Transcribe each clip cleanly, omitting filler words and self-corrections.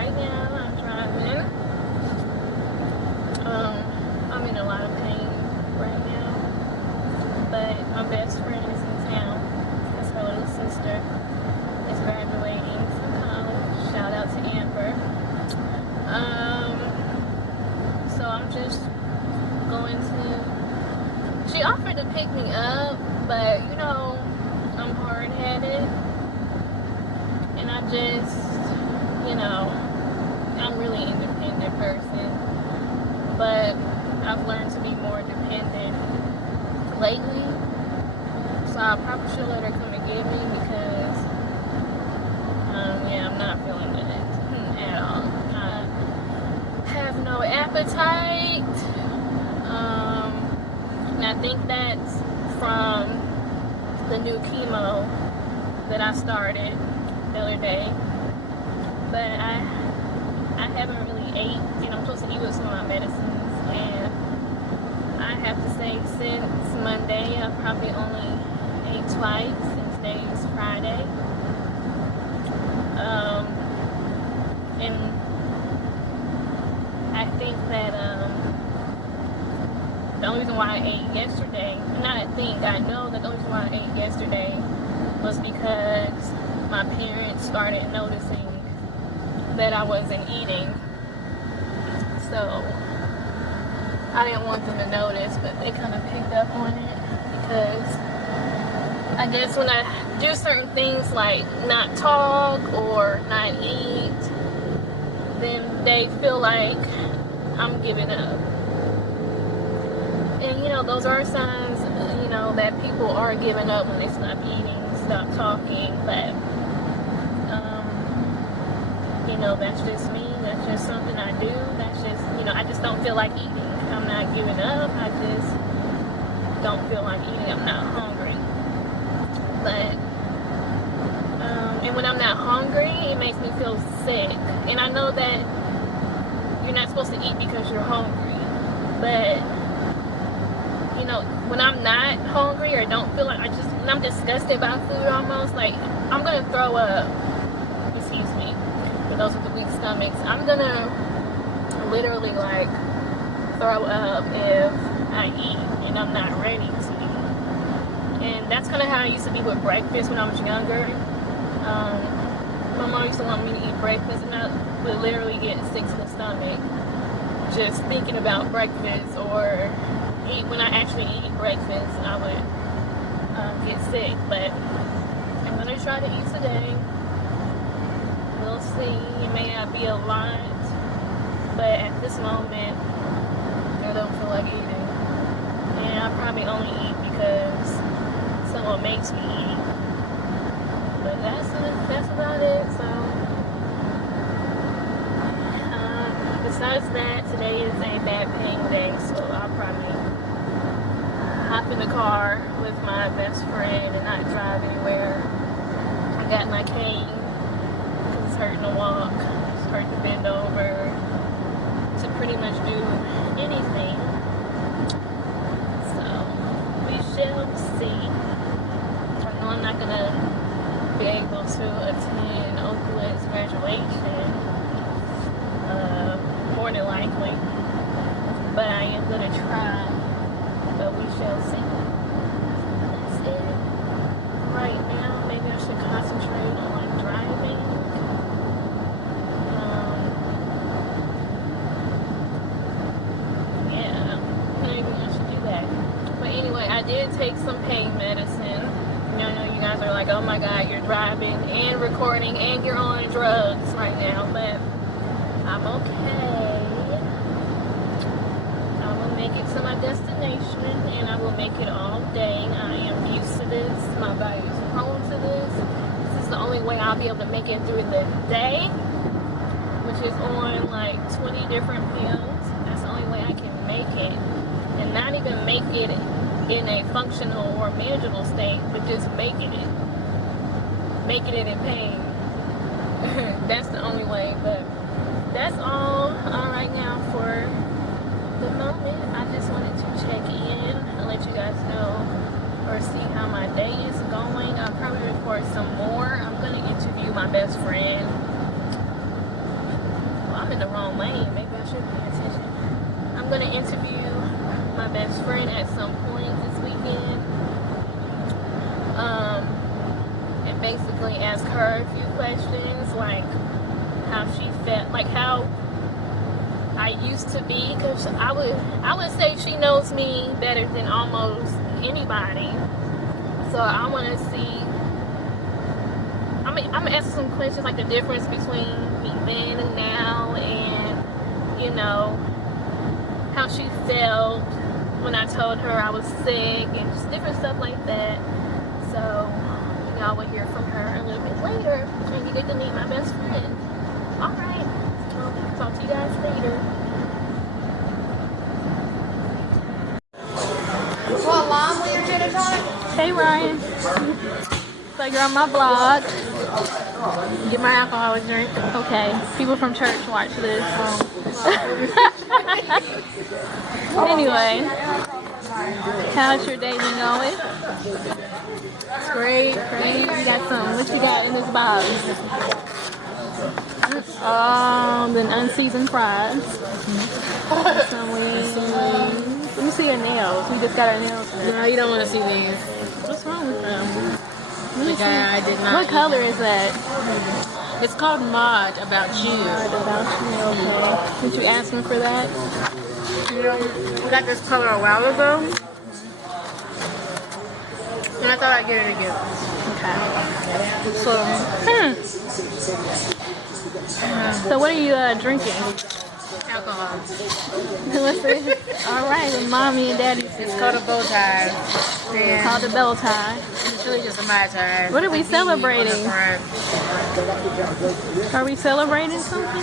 right now I'm driving. I'm in a lot of pain right now, but my best friend is in town. That's her little sister is graduating from college. Shout out to Amber. So I'm just going to. She offered to pick me up, but you know, I'm hard-headed, and I just, you know, I'm really independent person, but I've learned to be more dependent lately, so I probably should let her come and get me because, yeah, I'm not feeling good at all. I have no appetite, and I think that's from the new chemo that I started the other day, but I haven't really ate, and I'm supposed to eat with some of my medicines, and I have to say since Monday I've probably only ate twice, and today is Friday, and I think that the only reason why I ate yesterday, I know that the only reason why I ate yesterday was because my parents started noticing that I wasn't eating. So I didn't want them to notice, but they kind of picked up on it because I guess when I do certain things like not talk or not eat, then they feel like I'm giving up. And you know, those are signs, you know, that people are giving up when they stop eating, stop talking, but you know, that's just me, that's just something I do, that's just, you know, I just don't feel like eating. I'm not giving up, I just don't feel like eating, I'm not hungry. But and when I'm not hungry, it makes me feel sick. And I know that you're not supposed to eat because you're hungry, but you know, when I'm not hungry or don't feel like, when I'm disgusted by food almost, like I'm gonna throw up, excuse me, for those with the weak stomachs, I'm gonna literally like throw up if I eat and I'm not ready to eat. And that's kind of how I used to be with breakfast when I was younger. My mom used to want me to eat breakfast, and I would literally get sick to the stomach just thinking about breakfast, or when I actually eat breakfast, I would get sick. But I'm gonna try to eat today. We'll see. It may not be a lot, but at this moment, I don't feel like eating, and I probably only eat because someone makes me eat. But that's about it. So besides that, today is a bad paying day, so I'll probably hop in the car with my best friend and not drive anywhere. I got my cane because it's hurting to walk, it's hurting to bend over, to pretty much do anything. So we shall see. I know I'm not gonna be able to attend Oakwood's graduation, more than likely, but I am gonna try. But we shall see. That's it. Right now, maybe I should concentrate on driving. Yeah, maybe I should do that. But anyway, I did take some pain medicine. I know you guys are like, oh my god, you're driving and recording and you're on drugs right now, but I'm okay. I will make it to my destination, and I will make it all day. I am used to this. My body is prone to this. This is the only way I'll be able to make it through the day, which is on like 20 different pills. That's the only way I can make it, and not even make it in a functional or manageable state, but just making it in pain. That's the only way. But that's all right now for the moment. I just wanted to check in and let you guys know or see how my day is going. I'll probably record some more. I'm going to interview my best friend the wrong lane. Maybe I should pay attention. I'm going to interview my best friend at some point this weekend. And basically ask her a few questions, like how she felt, like how I used to be, because I would say she knows me better than almost anybody. So I want to see. I'm gonna ask some questions, like the difference between me then and now, and you know how she felt when I told her I was sick, and just different stuff like that. So y'all will hear from her a little bit later, and you get to meet my best friend. All right, so talk to you guys later. What line with your gin and tonic? Hey Ryan, so you're on my vlog. Get my alcoholic drink. Okay, people from church watch this. Anyway, how's your day been going? It's great, great. You got some. What you got in this box? The unseasoned fries. Some wings. Let me see your nails. We just got our nails done. No, you don't want to see these. What's wrong with them? I did not. What color is that? It's called Mod About You. About you, okay. Did you ask him for that? You know, we got this color a while ago, and I thought I'd get it again. Okay. So what are you drinking? Alcohol. What's it? All right, with mommy and daddy. It's called a bow tie. It's called a bow tie. It's really just a Mai Tai. What are we celebrating? On the front. Are we celebrating something?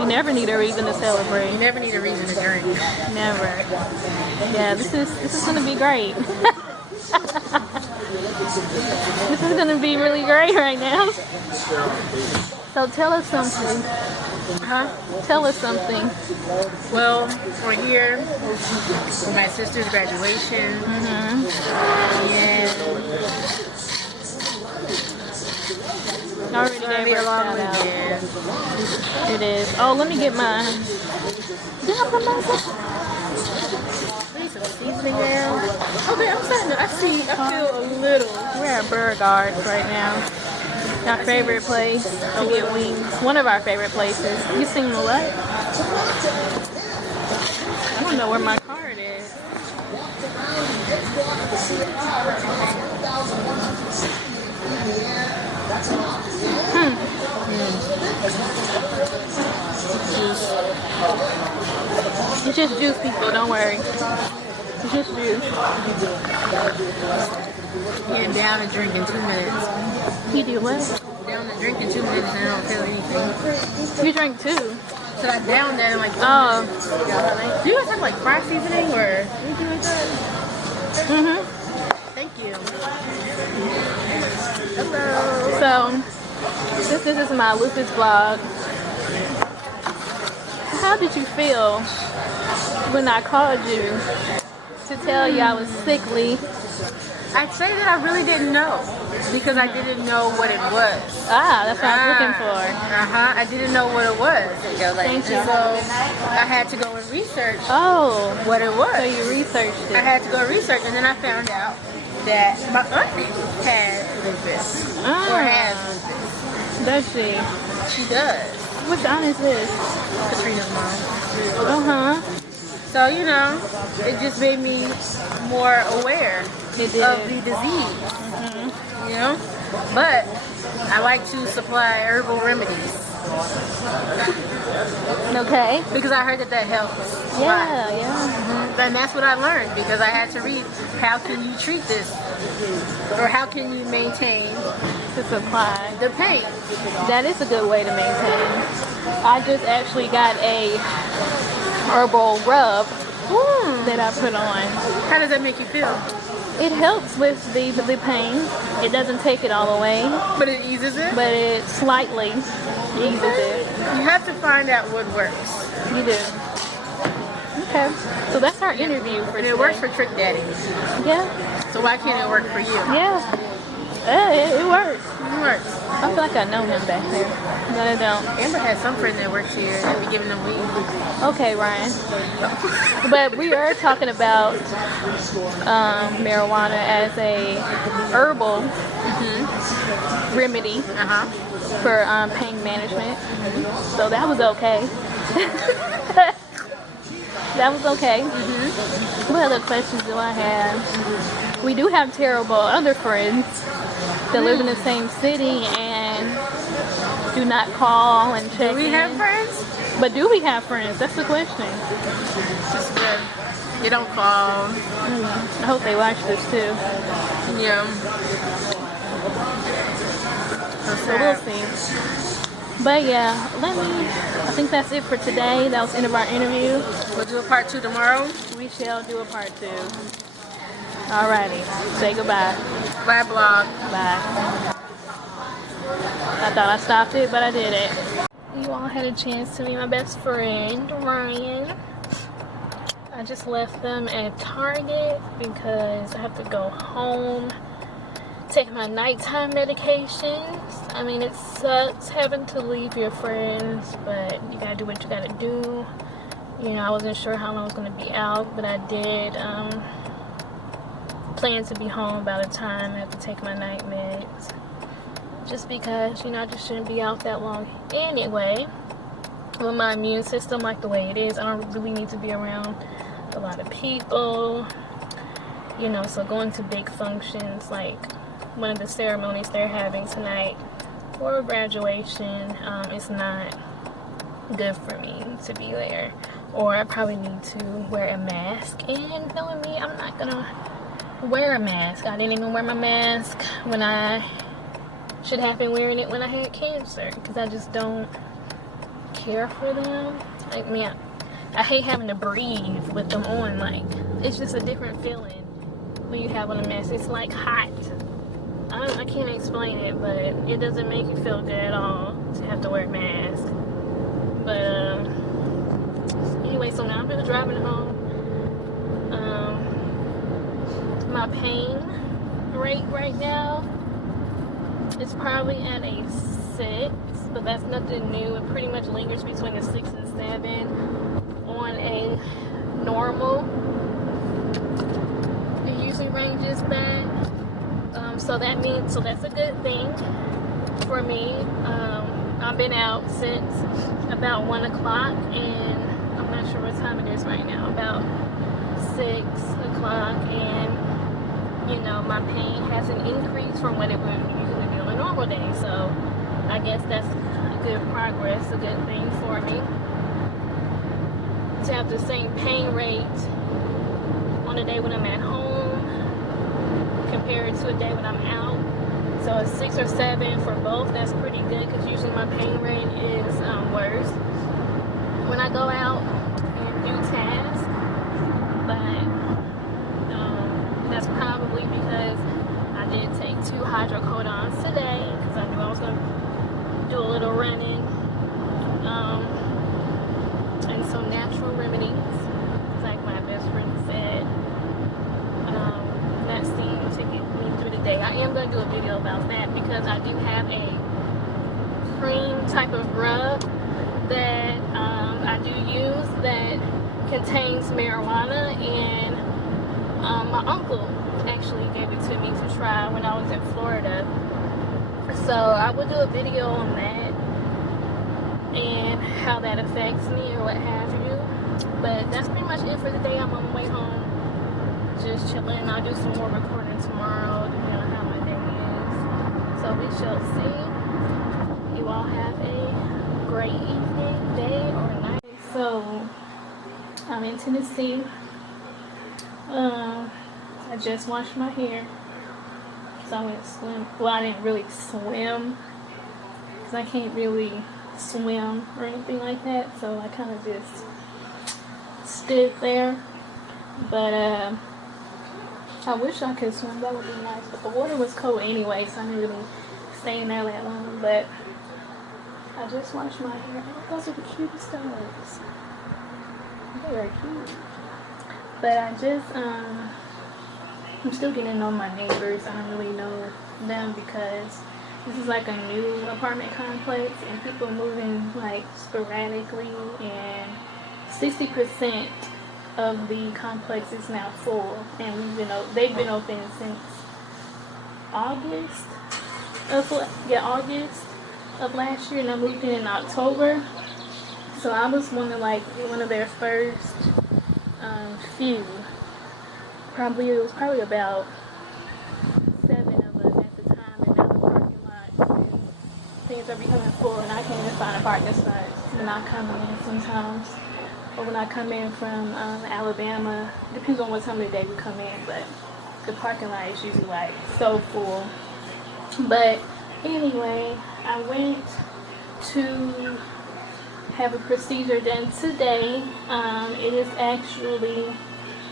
We never need a reason to celebrate. You never need a reason to drink. Never. Yeah, this is gonna be great. This is gonna be really great right now. So tell us something. Tell us something. Well, we're here for my sister's graduation. And already it's gonna gave be her a long shout out. weekend. It is. Oh, let me get mine. Did I put mine? Need some seasoning now. Okay, I'm starting to, I feel a little. We're at Beauregards right now. Our favorite place to get wings. One of our favorite places. You seen the what? I don't know where my card is. It's just juice, people. Don't worry. It's just juice. Getting down and drink in 2 minutes. You do what? Down and drink in 2 minutes and I don't feel anything. You drink too. So I down that in like 2 Oh. minutes. Do you guys have like fry seasoning or anything like that? Thank you. Hello. So, since this is my Lupus vlog, how did you feel when I called you to tell you I was sickly? I'd say that I really didn't know because I didn't know what it was. Ah, that's what I was looking for. I didn't know what it was. Thank you. So I had to go and research what it was. So you researched it. I had to go research, and then I found out that my auntie had lupus or has lupus. Does she? She does. Which aunt is this? Katrina's Uh-huh. mom. So, you know, it just made me more aware of the disease, you know? But I like to supply herbal remedies. Okay. Because I heard that helps. Yeah. And that's what I learned because I had to read how can you treat this or how can you maintain To supply. the pain. That is a good way to maintain. I just actually got a herbal rub that I put on. How does that make you feel? It helps with the pain. It doesn't take it all away, But it eases it? but it slightly eases it. You have to find out what works. You do. Okay. So that's our interview for And today. it works for Trick Daddy. Yeah. So why can't it work for you? Yeah. It works. It works. I feel like I know him back there, but I don't. Amber has some friend that works here that be giving them weed. Okay, Ryan. But we are talking about marijuana as a herbal remedy for pain management. So that was okay. That was okay. What other questions do I have? We do have terrible other friends that live in the same city and do not call and check in. Do we have friends? But do we have friends? That's the question. Just good. You don't call. I hope they watch this too. Yeah. So we'll see. But yeah, I think that's it for today. That was the end of our interview. We'll do a part 2 tomorrow. We shall do a part 2. Alrighty. Say goodbye. Bye, blog. Bye. I thought I stopped it, but I did it. You all had a chance to meet my best friend, Ryan. I just left them at Target because I have to go home, take my nighttime medications. I mean, it sucks having to leave your friends, but you gotta do what you gotta do. You know, I wasn't sure how long I was gonna be out, but I did plan to be home by the time I have to take my night meds. Just because, you know, I just shouldn't be out that long anyway. With my immune system like the way it is, I don't really need to be around a lot of people. You know, so going to big functions like one of the ceremonies they're having tonight or graduation, it's not good for me to be there. Or I probably need to wear a mask. And knowing me, I'm not gonna wear a mask. I didn't even wear my mask when I should have been wearing it when I had cancer, because I just don't care for them. I mean, I hate having to breathe with them on. Like, it's just a different feeling when you have on a mask. It's like hot. I can't explain it, but it doesn't make you feel good at all to have to wear a mask. But anyway, so now I'm just driving home. My pain rate right now is probably at a 6, but that's nothing new. It pretty much lingers between a 6 and 7 on a normal. It usually ranges back. So that's a good thing for me. I've been out since about 1 o'clock, and I'm not sure what time it is right now, about 6 o'clock, and you know, my pain hasn't increased from what it would usually be on a normal day. So I guess that's good progress, a good thing for me. To have the same pain rate on a day when I'm at home compared to a day when I'm out. So a 6 or 7 for both, that's pretty good, because usually my pain rate is worse when I go out and do tasks. But that's probably because I did take 2 hydrocodones today, because I knew I was going to do a little running. And some natural remedies, like my best friend said, that seemed to get me through the day. I am going to do a video about that, because I do have a cream type of rub that I do use that contains marijuana, and my uncle actually gave it to me to try when I was in Florida. So I will do a video on that and how that affects me or what have you. But that's pretty much it for the day. I'm on my way home, just chilling. I'll do some more recording tomorrow, depending on how my day is. So we shall see. You all have a great evening, day, or night. So I'm in Tennessee. I just washed my hair, so I went swim. Well, I didn't really swim, because I can't really swim or anything like that, so I kind of just stood there. But I wish I could swim. That would be nice, but the water was cold anyway, so I didn't really stay in there that long. But I just washed my hair. Oh, those are the cutest dogs. They are cute. But I just I'm still getting to know my neighbors. I don't really know them because this is like a new apartment complex and people are moving like sporadically, and 60% of the complex is now full, and they've been open since August of last year, and I moved in October. So I was one of their first few. It was probably about 7 of us at the time, and now the parking lot, things are becoming full, and I can't even find a parking spot when I come in sometimes, or when I come in from Alabama. Depends on what time of the day we come in, but the parking lot is usually like so full. But anyway, I went to have a procedure done today. It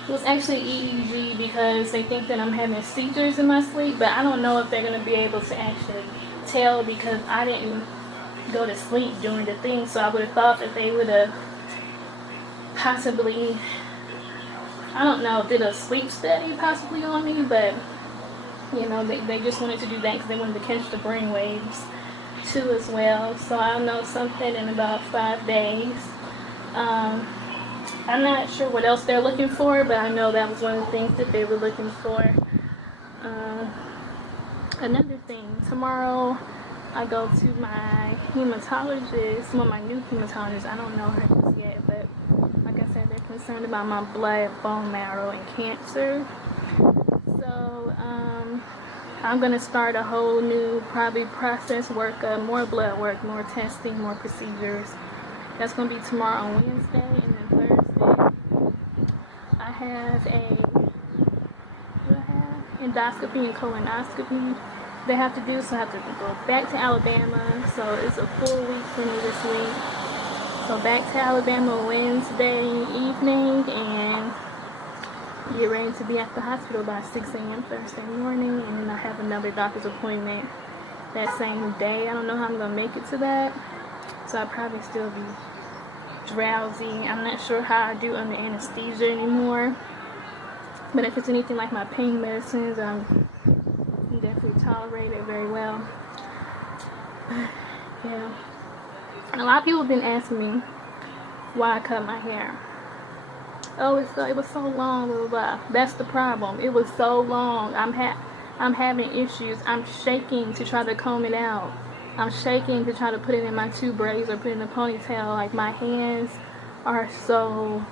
was actually EEG because they think that I'm having seizures in my sleep, but I don't know if they're going to be able to actually tell because I didn't go to sleep during the thing. So I would have thought that they would have possibly, I don't know, did a sleep study possibly on me, but they just wanted to do that because they wanted to catch the brain waves too as well. So I'll know something in about 5 days. I'm not sure what else they're looking for, but I know that was one of the things that they were looking for. Another thing, tomorrow I go to my hematologist, my new hematologist. I don't know her just yet, but like I said, they're concerned about my blood, bone marrow, and cancer. So I'm going to start a whole new probably process workup, more blood work, more testing, more procedures. That's going to be tomorrow on Wednesday, and then Thursday I have endoscopy and colonoscopy they have to do, so I have to go back to Alabama. So it's a full week for me this week. So back to Alabama Wednesday evening and get ready to be at the hospital by 6 a.m. Thursday morning, and then I have another doctor's appointment that same day. I don't know how I'm going to make it to that, so I'll probably still be drowsy. I'm not sure how I do under anesthesia anymore, but if it's anything like my pain medicines, I can definitely tolerate it very well. Yeah, a lot of people have been asking me why I cut my hair. Oh, it was so long, blah, blah, blah. That's the problem. It was so long. I'm having issues. I'm shaking to try to comb it out. I'm shaking to try to put it in my 2 braids or put it in a ponytail. Like, my hands are so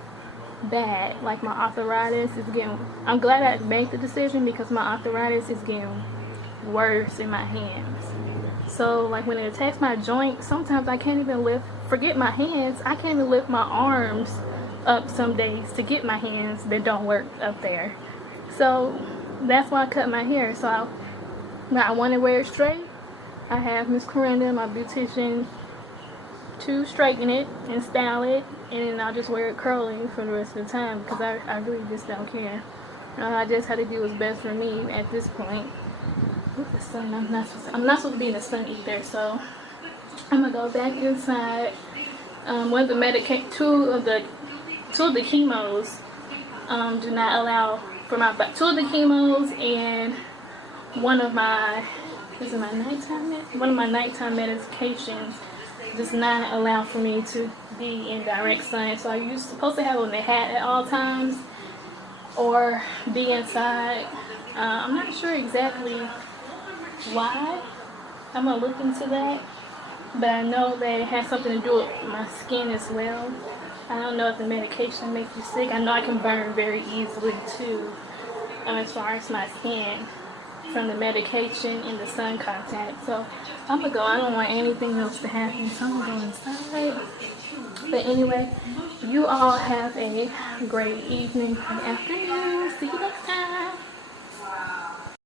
bad. Like, my arthritis is getting... I'm glad I made the decision because my arthritis is getting worse in my hands. So, like, when it attacks my joint, sometimes I can't even lift... Forget my hands. I can't even lift my arms up some days to get my hands that don't work up there. So that's why I cut my hair. So I want to wear it straight. I have Miss Corinda, my beautician, to straighten it and style it, and then I'll just wear it curly for the rest of the time because I really just don't care. I just had to do what's best for me at this point. With the sun, I'm not supposed to be in the sun either, so I'm gonna go back inside. One of the two of the chemos do not allow for my 2 of the chemos, and one of my nighttime medications does not allow for me to be in direct sun. So you're supposed to have on a hat at all times or be inside. I'm not sure exactly why. I'm gonna look into that, but I know that it has something to do with my skin as well. I don't know if the medication makes you sick. I know I can burn very easily too, as far as my skin, from the medication and the sun contact. So I'm gonna go. I don't want anything else to happen, so I'm gonna go inside. But anyway, you all have a great evening and afternoon. See you next time.